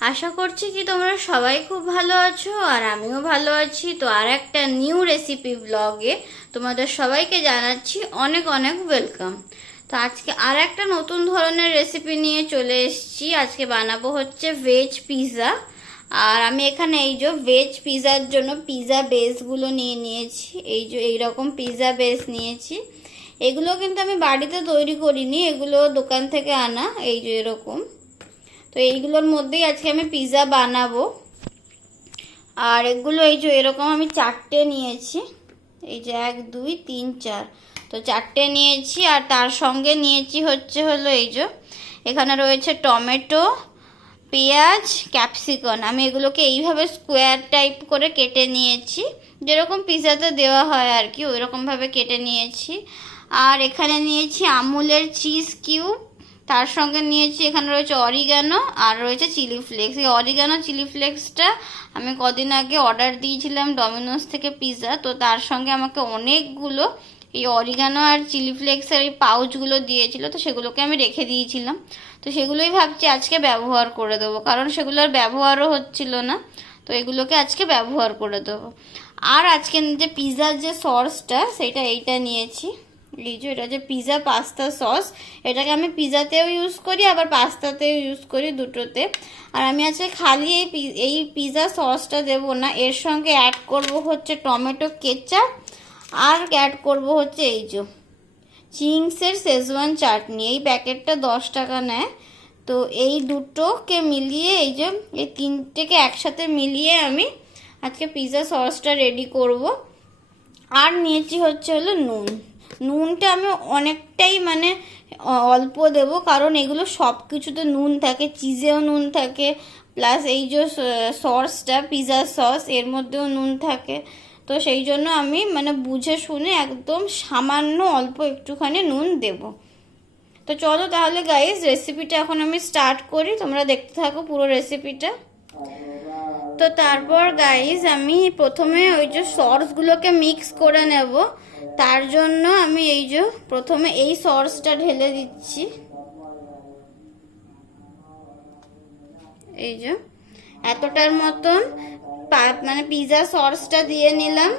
আশা করছি কি তোমরা সবাই খুব ভালো আছো আর আমিও ভালো আছি। তো আর একটা নিউ রেসিপি ব্লগে তোমাদের সবাইকে জানাচ্ছি অনেক অনেক ওয়েলকাম। তো আজকে আর একটা নতুন ধরনের রেসিপি নিয়ে চলে এসেছি। আজকে বানাবো হচ্ছে ভেজ পিৎজা। আর আমি এখানে এই যে ভেজ পিৎজার জন্য পিৎজা বেসগুলো নিয়ে নিয়েছি। এই যে এইরকম পিৎজা বেস নিয়েছি। এগুলো কিন্তু আমি বাড়িতে তৈরি করিনি, এগুলো দোকান থেকে আনা। এই যে এরকম, তো এইগুলোর মধ্যেই আজকে আমি পিৎজা বানাবো। আর এগুলো এই যে এরকম আমি 4টে নিয়েছি। এই যে 1 2 3 4, তো 4টে নিয়েছি। আর তার সঙ্গে নিয়েছি হলো এই যে এখানে রয়েছে টমেটো, পেঁয়াজ, ক্যাপসিকাম। আমি এগুলোকে এইভাবে স্কোয়ার টাইপ করে কেটে নিয়েছি, যেরকম পিৎজাতে দেওয়া হয় আর কি, ওইরকমভাবে কেটে নিয়েছি। আর এখানে নিয়েছি আমুলের চিজ কিউব, তার সঙ্গে নিয়েছি এখানে রয়েছে অরিগানো আর রয়েছে চিলি ফ্লেক্স। এই অরিগানো চিলি ফ্লেক্সটা আমি কদিন আগে অর্ডার দিয়েছিলাম ডমিনোস থেকে পিৎজা, তো তার সঙ্গে আমাকে অনেকগুলো এই অরিগানো আর চিলি ফ্লেক্সের এই পাউচগুলো দিয়েছিল, তো সেগুলোকে আমি রেখে দিয়েছিলাম। তো সেগুলোই ভাবছি আজকে ব্যবহার করে দেবো, কারণ সেগুলোর ব্যবহারও হচ্ছিল না। তো এগুলোকে আজকে ব্যবহার করে দেবো। আর আজকে যে পিৎজার যে সসটা সেটা এইটা নিয়েছি। এই যে এটা যে পিৎজা পাস্তা সস, এটাকে আমি পিৎজাতেও ইউজ করি আবার পাস্তাতেও ইউজ করি, দুটোতে। আর আমি আজকে খালি এই পিৎজা সসটা দেবো না, এর সঙ্গে অ্যাড করব হচ্ছে টমেটো কেচাপ আর অ্যাড করব হচ্ছে এই যে চিংসের শেজওয়ান চাটনি। এই প্যাকেটটা 10 টাকা নেয়। তো এই দুটোকে মিলিয়ে এই যে এই তিনটেকে একসাথে মিলিয়ে আমি আজকে পিৎজা সসটা রেডি করব। আর নিয়েছি হলো নুনটা আমি অনেকটাই মানে অল্প দেব, কারণ এগুলো সব কিছুতে নুন থাকে, চিজেও নুন থাকে, প্লাস এই যে সসটা পিৎজা সস এর মধ্যেও নুন থাকে। তো সেই জন্য আমি মানে বুঝে শুনে একদম সামান্য অল্প একটুখানি নুন দেব। তো চলো তাহলে গাইস রেসিপিটা এখন আমি স্টার্ট করি, তোমরা দেখতে থাকো পুরো রেসিপিটা। তো তারপর গাইস আমি প্রথমে ওই যে সসগুলোকে মিক্স করে নেব। তার জন্য আমি এই যে প্রথমে এই সসটা ঢেলে দিচ্ছি। এই যে এতটার মতন মানে পিৎজা সসটা দিয়ে নিলাম।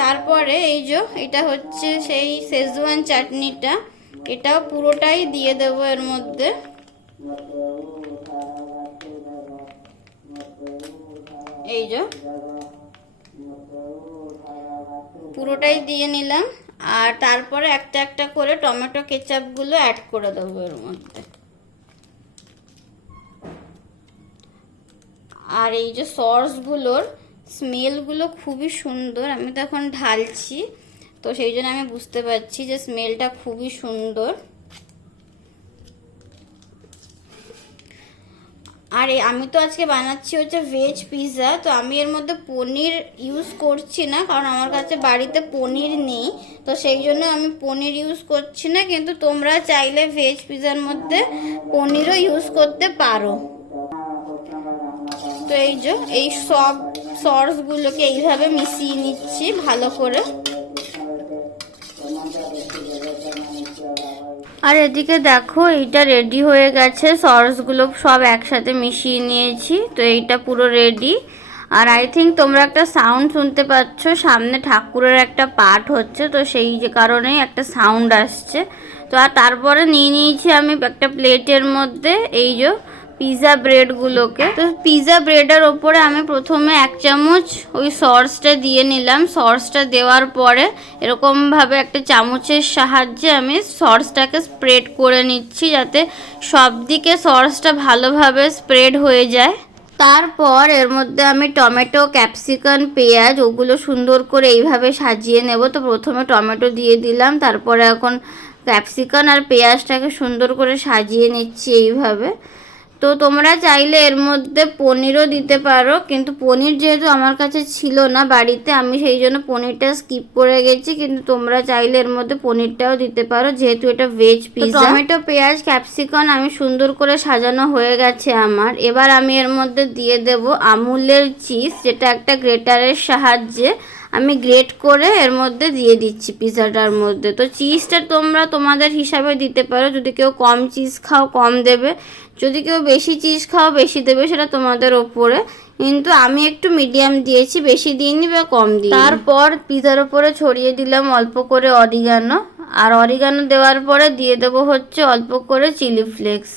তারপরে এই যে এটা হচ্ছে সেই শেজওয়ান চাটনিটা, এটাও পুরোটাই দিয়ে দেব এর মধ্যে। এই যে পুরোটাই দিয়ে নিলাম। আর তারপরে একটা একটা করে টমেটো কেচাপগুলো অ্যাড করে দেবো এর মধ্যে। আর এই যে সসগুলোর স্মেলগুলো খুবই সুন্দর, আমি তো এখন ঢালছি, তো সেই জন্য আমি বুঝতে পারছি যে স্মেলটা খুবই সুন্দর। আর আমি তো আজকে বানাচ্ছি হচ্ছে ভেজ পিৎজা, তো আমি এর মধ্যে পনির ইউজ করছি না, কারণ আমার কাছে বাড়িতে পনির নেই, তো সেই জন্য আমি পনির ইউজ করছি না। কিন্তু তোমরা চাইলে ভেজ পিৎজার মধ্যে পনিরও ইউজ করতে পারো। তো এই যে এই সব সসগুলোকে এইভাবে মিশিয়ে নিচ্ছি ভালো করে। আর এদিকে দেখো এইটা রেডি হয়ে গেছে, সসগুলো সব একসাথে মিশিয়ে নিয়েছি, তো এইটা পুরো রেডি। আর আই থিঙ্ক তোমরা একটা সাউন্ড শুনতে পাচ্ছ, সামনে ঠাকুরের একটা পাঠ হচ্ছে, তো সেই যে কারণেই একটা সাউন্ড আসছে। তো আর তারপরে নিয়ে নিয়েছি আমি একটা প্লেটের মধ্যে এই যে পিৎজা ব্রেডগুলোকে। তো পিৎজা ব্রেডের ওপরে আমি প্রথমে 1 চামচ ওই সসটা দিয়ে নিলাম। সসটা দেওয়ার পরে এরকমভাবে একটা চামচের সাহায্যে আমি সসটাকে স্প্রেড করে নিচ্ছি, যাতে সব দিকে সসটা ভালোভাবে স্প্রেড হয়ে যায়। তারপর এর মধ্যে আমি টমেটো, ক্যাপসিকাম, পেঁয়াজ ওগুলো সুন্দর করে এইভাবে সাজিয়ে নেব। তো প্রথমে টমেটো দিয়ে দিলাম, তারপরে এখন ক্যাপসিকাম আর পেঁয়াজটাকে সুন্দর করে সাজিয়ে নিচ্ছি এইভাবে। তো তোমরা চাইলে এর মধ্যে পনিরও দিতে পারো, কিন্তু পনির যেহেতু আমার কাছে ছিল না বাড়িতে, আমি সেই জন্য পনিরটা স্কিপ করে গেছি। কিন্তু তোমরা চাইলে এর মধ্যে পনিরটাও দিতে পারো, যেহেতু এটা ভেজ পিৎজা। টমেটো, পেঁয়াজ, ক্যাপসিকাম আমি সুন্দর করে সাজানো হয়ে গেছে আমার। এবার আমি এর মধ্যে দিয়ে দেব আমুলের চিজ, যেটা একটা গ্রেটারের সাহায্যে আমি গ্রেট করে এর মধ্যে দিয়ে দিচ্ছি পিৎজাটার মধ্যে। তো চিজটা তোমরা তোমাদের হিসাবে দিতে পারো, যদি কেউ কম চিজ খাও কম দেবে, যদি কেউ বেশি চিজ খাও বেশি দেবে, সেটা তোমাদের ওপরে। কিন্তু আমি একটু মিডিয়াম দিয়েছি, বেশি দিইনি বা কম দিই। তারপর পিৎজার ওপরে ছড়িয়ে দিলাম অল্প করে অরিগানো, আর অরিগানো দেওয়ার পরে দিয়ে দেবো হচ্ছে অল্প করে চিলি ফ্লেক্স।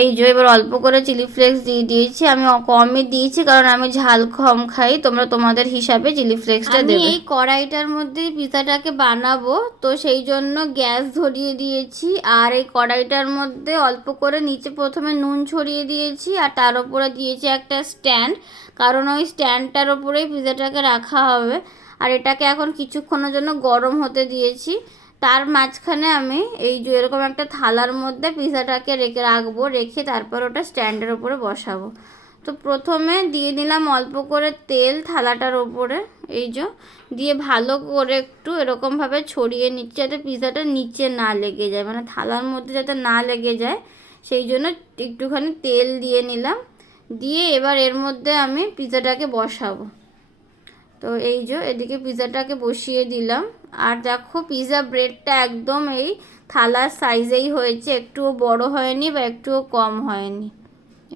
এই যে এবার অল্প করে চিলি ফ্লেক্স দিয়ে দিয়েছি, আমি কমই দিয়েছি কারণ আমি ঝাল কম খাই, তোমরা তোমাদের হিসাবে চিলি ফ্লেক্সটা দেবে। এই কড়াইটার মধ্যে পিৎজাটাকে বানাবো, তো সেই জন্য গ্যাস ধরিয়ে দিয়েছি। আর এই কড়াইটার মধ্যে অল্প করে নিচে প্রথমে নুন ছড়িয়ে দিয়েছি, আর তার উপরে দিয়েছি একটা স্ট্যান্ড, কারণ ওই স্ট্যান্ডটার উপরেই পিৎজাটাকে রাখা হবে। আর এটাকে এখন কিছুক্ষণের জন্য গরম হতে দিয়েছি। তার মাঝখানে আমি এই যে এরকম একটা থালার মধ্যে পিৎজাটাকে রেখে তারপর ওটা স্ট্যান্ডের ওপরে বসাবো। তো প্রথমে দিয়ে দিলাম অল্প করে তেল থালাটার ওপরে, এই যে দিয়ে ভালো করে একটু এরকমভাবে ছড়িয়ে নিচ্ছি যাতে পিৎজাটা নিচে না লেগে যায়, মানে থালার মধ্যে যাতে না লেগে যায়, সেই জন্য একটুখানি তেল দিয়ে নিলাম। দিয়ে এবার এর মধ্যে আমি পিৎজাটাকে বসাবো। তো এই যে এদিকে পিৎজাটাকে বসিয়ে দিলাম। আর দেখো পিৎজা ব্রেডটা একদম এই থালার সাইজেই হয়েছে, একটুও বড় হয়নি বা একটুও কম হয়নি।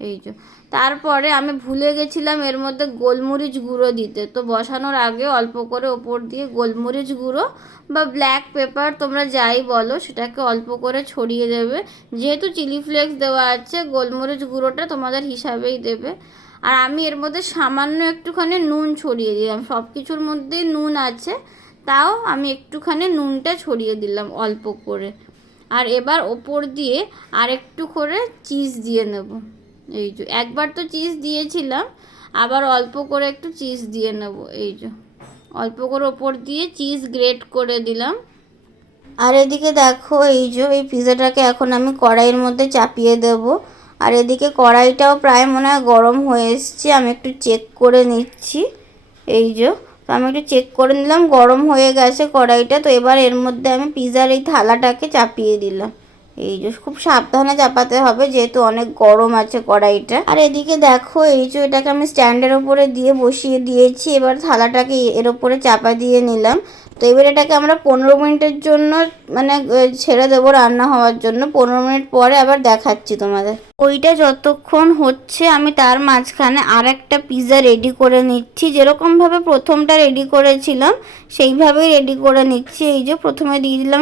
এই যে তারপরে আমি ভুলে গেছিলাম এর মধ্যে গোলমরিচ গুঁড়ো দিতে, তো বসানোর আগে অল্প করে ওপর দিয়ে গোলমরিচ গুঁড়ো বা ব্ল্যাক পেপার তোমরা যাই বলো সেটাকে অল্প করে ছড়িয়ে দেবে। যেহেতু চিলি ফ্লেক্স দেওয়া আছে, গোলমরিচ গুঁড়োটা তোমাদের হিসাবেই দেবে। আর আমি এর মধ্যে সামান্য একটুখানি নুন ছড়িয়ে দিলাম, সব কিছুর মধ্যেই নুন আছে, তাও আমি একটুখানি নুনটা ছড়িয়ে দিলাম অল্প করে। আর এবার ওপর দিয়ে আর একটু করে চিজ দিয়ে নেব। এই যে একবার তো চিজ দিয়েছিলাম, আবার অল্প করে একটু চিজ দিয়ে নেব। এই যে অল্প করে ওপর দিয়ে চিজ গ্রেট করে দিলাম। আর এদিকে দেখো এই যে এই পিৎজাটাকে এখন আমি কড়াইয়ের মধ্যে চাপিয়ে দেব। আর এদিকে কড়াইটাও প্রায় মনে হয় গরম হয়ে এসছে, আমি একটু চেক করে নিচ্ছি। এই যে তো আমি একটু চেক করে নিলাম, গরম হয়ে গেছে কড়াইটা। তো এবার এর মধ্যে আমি পিৎজার এই থালাটাকে চাপিয়ে দিলাম। এই যে খুব সাবধানে চাপাতে হবে যেহেতু অনেক গরম আছে কড়াইটা। আর এদিকে দেখো এই যে এটাকে আমি স্ট্যান্ডের ওপরে দিয়ে বসিয়ে দিয়েছি, এবার থালাটাকে এর ওপরে চাপা দিয়ে নিলাম। তো এবার এটাকে আমরা 15 মিনিটের জন্য মানে ছেড়ে দেবো রান্না হওয়ার জন্য। 15 মিনিট পরে আবার দেখাচ্ছি তোমাদের। ওইটা যতক্ষণ হচ্ছে আমি তার মাঝখানে আর একটা পিৎজা রেডি করে নিচ্ছি, যেরকমভাবে প্রথমটা রেডি করেছিলাম সেইভাবেই রেডি করে নিচ্ছি। এই যে প্রথমে দিয়ে দিলাম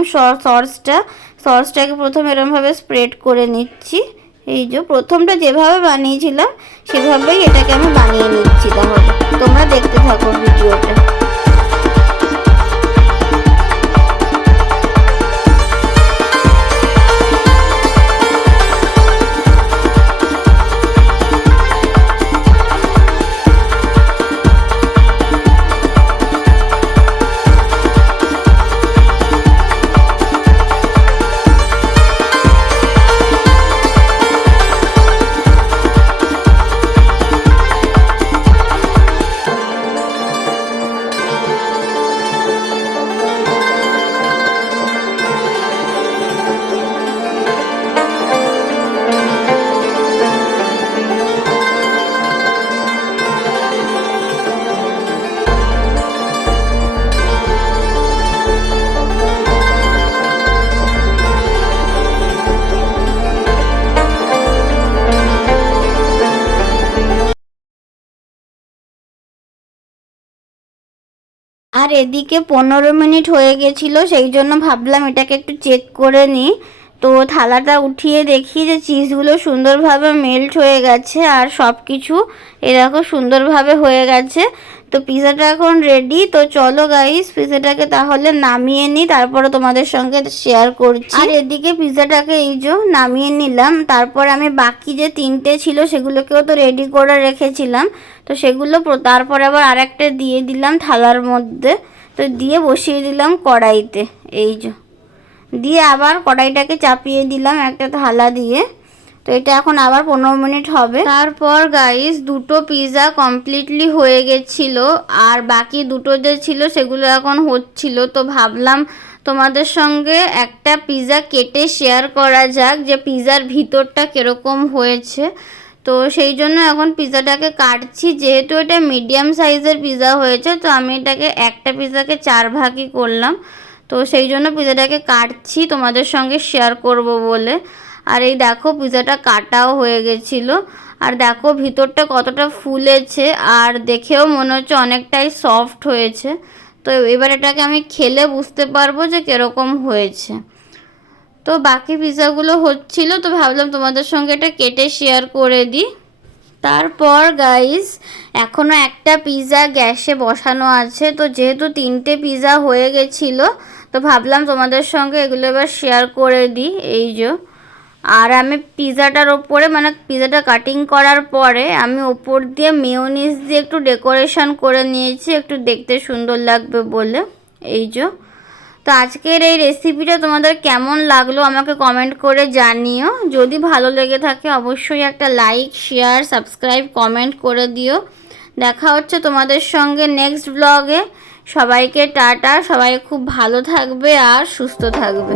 সসটাকে প্রথমে এরকমভাবে স্প্রেড করে নিচ্ছি। এই যে প্রথমটা যেভাবে বানিয়েছিলাম সেভাবেই এটাকে আমি বানিয়ে নিচ্ছি। তাহলে তোমরা দেখতে থাকো ভিডিওটা। আর এদিকে 15 মিনিট হয়ে গেছিলো, সেই জন্য ভাবলাম এটাকে একটু চেক করে নিই। তো থালাটা উঠিয়ে দেখি যে চিজগুলো সুন্দরভাবে মেল্ট হয়ে গেছে আর সব কিছু এরকম সুন্দরভাবে হয়ে গেছে। তো পিৎজাটা এখন রেডি। তো চলো গাইস পিৎজাটাকে তাহলে নামিয়ে নিই, তারপরে তোমাদের সঙ্গে শেয়ার করছি। আর এদিকে পিৎজাটাকে এই যে নামিয়ে নিলাম, তারপর আমি বাকি যে 3টে ছিল সেগুলোকেও তো রেডি করে রেখেছিলাম, তো সেগুলো তারপর আবার আরেকটা দিয়ে দিলাম থালার মধ্যে। তো দিয়ে বসিয়ে দিলাম কড়াইতে। এই যে দিয়ে আবার কড়াইটাকে চাপিয়ে দিলাম একটা থালা দিয়ে। তো এটা এখন আবার 15 মিনিট হবে। তারপর গাইস দুটো পিৎজা কমপ্লিটলি হয়ে গেছিলো, আর বাকি দুটো যে ছিল সেগুলো এখন হচ্ছিল। তো ভাবলাম তোমাদের সঙ্গে একটা পিৎজা কেটে শেয়ার করা যাক যে পিৎজার ভিতরটা কিরকম হয়েছে। তো সেই জন্য এখন পিৎজাটাকে কাটছি। যেহেতু এটা মিডিয়াম সাইজের পিৎজা হয়েছে, তো আমি এটাকে একটা পিৎজাকে 4 ভাগই করলাম। তো সেই জন্য পিৎজাটাকে কাটছি তোমাদের সঙ্গে শেয়ার করব বলে। আর এই দেখো পিৎজাটা কাটাও হয়ে গেছিলো। আর দেখো ভিতরটা কতটা ফুলেছে, আর দেখেও মনে হচ্ছে অনেকটাই সফট হয়েছে। তো এবার এটাকে আমি খেলে বুঝতে পারবো যে কীরকম হয়েছে। তো বাকি পিৎজাগুলো হচ্ছিল, তো ভাবলাম তোমাদের সঙ্গে এটা কেটে শেয়ার করে দিই। তারপর গাইস এখনও একটা পিৎজা গ্যাসে বসানো আছে। তো যেহেতু 3টে পিৎজা হয়ে গেছিলো, তো ভাবলাম তোমাদের সঙ্গে এগুলো এবার শেয়ার করে দিই। এই যে, আর আমি পিৎজাটার ওপরে মানে পিৎজাটা কাটিং করার পরে আমি ওপর দিয়ে মেয়োনিজ দিয়ে একটু ডেকোরেশন করে নিয়েছি, একটু দেখতে সুন্দর লাগবে বলে। এই যে, তো আজকের এই রেসিপিটা তোমাদের কেমন লাগলো আমাকে কমেন্ট করে জানিও। যদি ভালো লেগে থাকে অবশ্যই একটা লাইক, শেয়ার, সাবস্ক্রাইব, কমেন্ট করে দিও। দেখা হচ্ছে তোমাদের সঙ্গে নেক্সট ব্লগে। সবাইকে টাটা, সবাই খুব ভালো থাকবে আর সুস্থ থাকবে।